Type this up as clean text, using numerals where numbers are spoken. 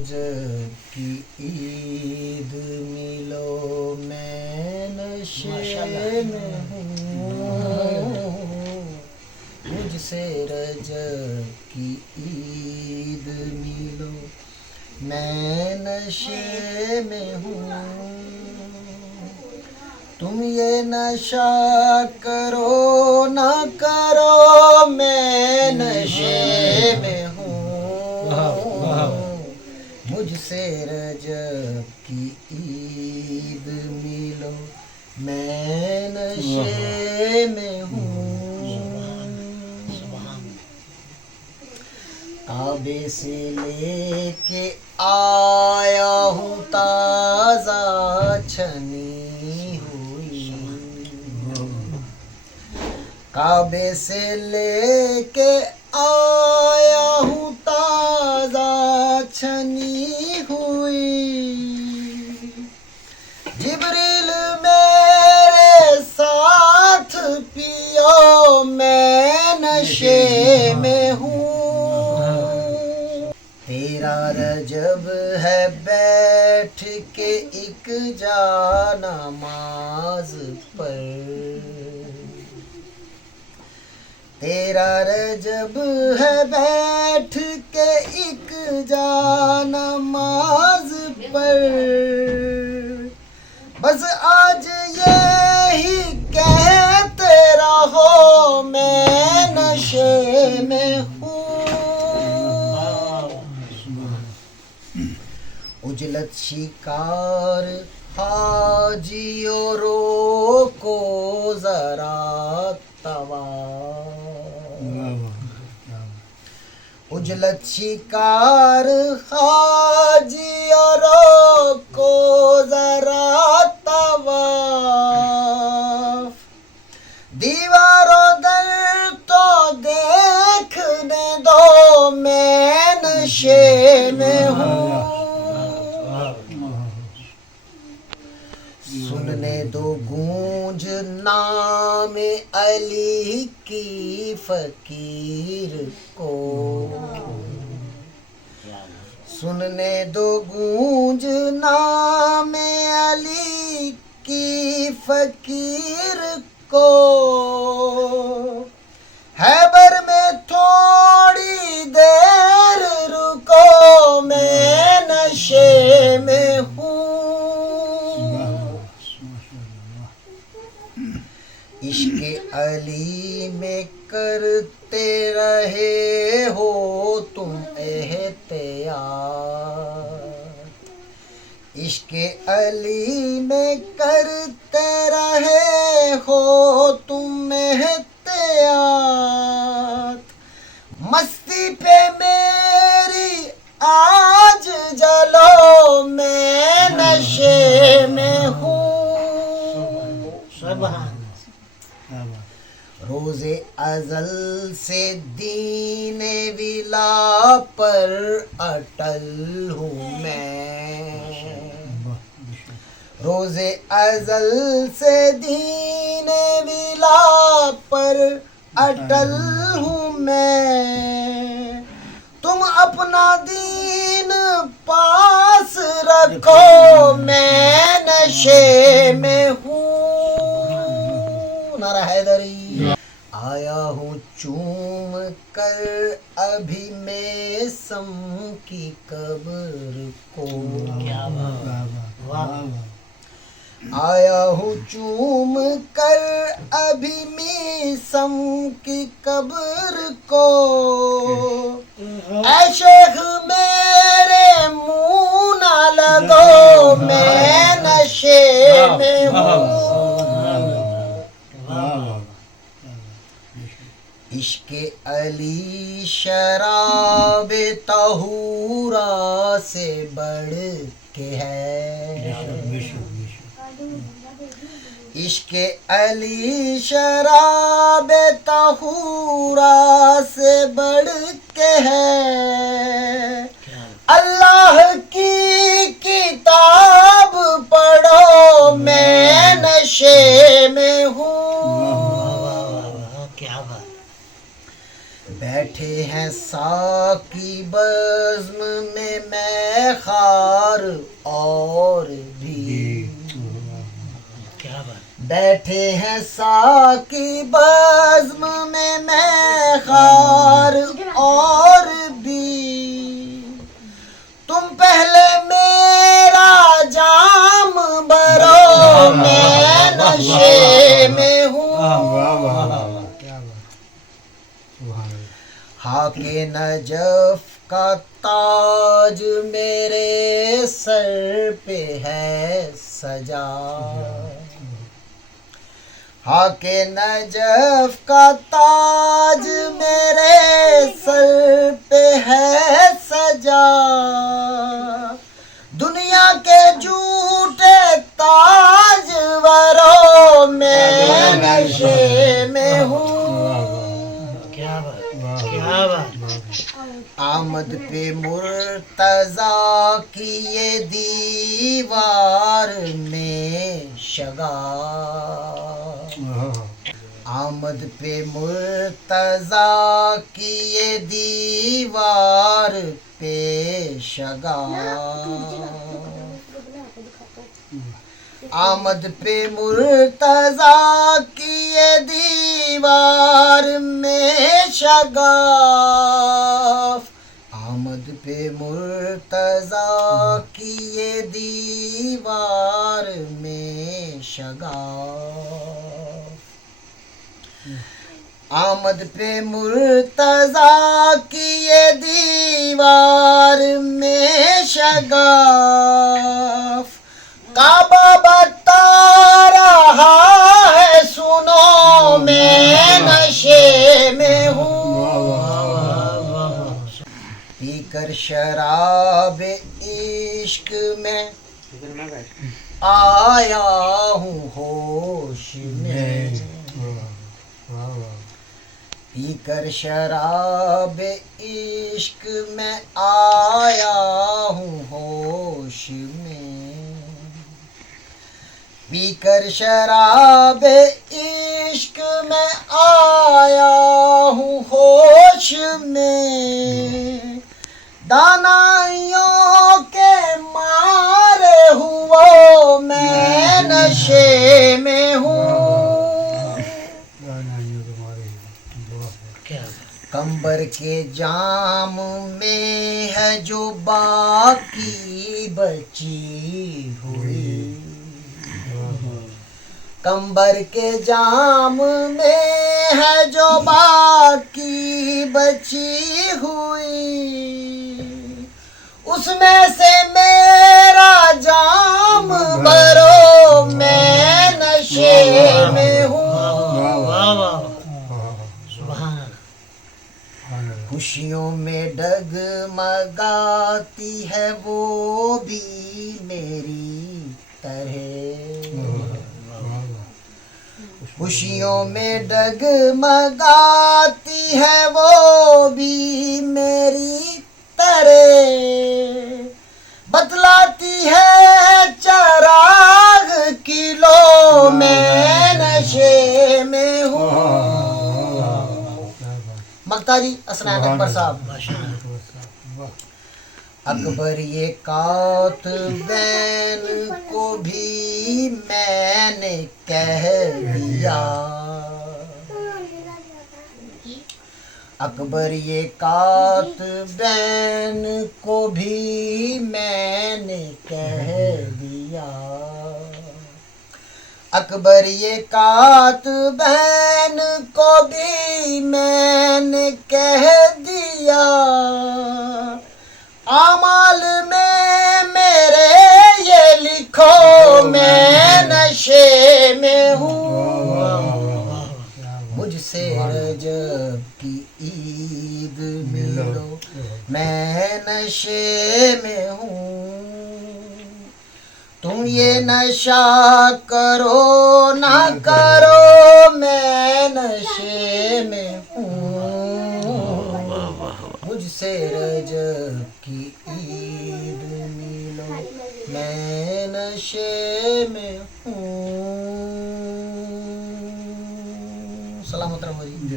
رجب کی عید ملو میں نشے میں ہوں، مجھ سے رجب کی عید ملو میں نشے میں ہوں، تم یہ نشہ کرو نہ کرو میں نشے میں ہوں، مجھ سے رجب کی عید ملو میں نشے میں ہوں، کعبے سے لے کے آیا ہوں تازہ چھنی ہوئی، کعبے سے لے کے آیا ہوں تازہ چھنی ہوئی، جبریل میرے ساتھ پیو میں نشے میں ہوں، تیرا رجب ہے بیٹھ کے ایک جا نماز پر، تیرا رجب ہے بیٹھ کے ایک جا نماز پر، بس آج یہی کہتے رہو میں نشے میں ہوں، اجلت شکار حاجیوں روکو ذرا طواف، اجلت شکار حاجیوں روکو ذرا طواف، دیواروں در تو دیکھنے دو میں نشے میں ہوں، سننے دو گونج نام علی کی فقیر کو، سننے دو گونج نام علی کی فقیر کو، خیبر میں تھوڑی دیر رکو میں نشے میں ہوں، عشق علی میں کرتے رہے ہو تم احتیاط، عشق علی میں کرتے رہے ہو تم احتیاط، مستی پہ میری آج جلو میں نشے میں ہوں، روز ازل سے دین ولا پر اٹل ہوں میں، روز ازل سے دین ولا پر اٹل ہوں میں، تم اپنا دین پاس رکھو میں نشے میں ہوں، نعرہ حیدری، آیا ہوں چوم کر ابھی میسم کی قبر کو، آیا ہوں چوم کر ابھی میسم کی قبر کو، اے شیخ میرے منہ نہ لگو میں نشے میں ہوں، عشق علی شراب طہورا سے بڑھ کے ہے، عشق علی شراب طہورا سے بڑھ کے ہے، اللہ کی کتاب پڑھو میں نشے میں ہوں، بیٹھے ہیں ساقی بزم میں خار اور بھی بیٹھے ہیں ساقی بزم میں خار اور بھی تم پہلے میرا جام بھرو میں نشے میں ہوں خاک نجف کا تاج میرے سر پہ ہے سجا خاک نجف کا تاج میرے سر پہ ہے سجا دنیا کے جھوٹے تاج وروں میں نشے میں ہوں آمد پہ مرتضیٰ کی یہ دیوار میں شگاف آمد پہ مرتضیٰ کی یہ دیوار پہ شگاف آمد پہ مرتضیٰ کی یہ دیوار میں شگاف آمد پہ مرتضیٰ کی یہ دیوار میں شگاف آمد پہ مرتضیٰ کی یہ دیوار میں شگاف کعبہ بتا رہا ہے سنو میں نشے میں ہوں پی کر شراب عشق میں آیا ہوں ہوش میں پی کر شراب عشق میں آیا ہوں ہوش میں پی کر شراب عشق میں آیا ہوں ہوش میں دانائیوں کے مارے ہوا میں نشے میں ہوں کمبر کے جام میں ہے جو باقی بچی ہوئی کمبر کے جام میں ہے جو باقی بچی ہوئی اس میں سے میرا جام بھرو میں نشے میں ہوں خوشیوں میں ڈگمگاتی ہے وہ بھی میری طرح خوشیوں میں ڈگمگاتی ہے وہ بھی میری طرح بتلاتی ہے چراغ کی لو میں نشے میں ہوں مگتا جی اسنان اکبر صاحب اکبر یہ کاتبین کو بھی میں نے کہہ دیا اکبر یہ کاتبین کو بھی میں نے کہہ دیا اکبر یہ کاتبین کو بھی میں نے کہہ دیا اعمال میں میرے یہ لکھو میں نشے میں ہوں مجھ سے رجب کی عید ملو میں نشے میں ہوں تم یہ نشہ کرو نہ کرو میں نشے میں ہوں مجھ سے رجب کی عید ملو میں نشے میں ہوں سلامت رہو جی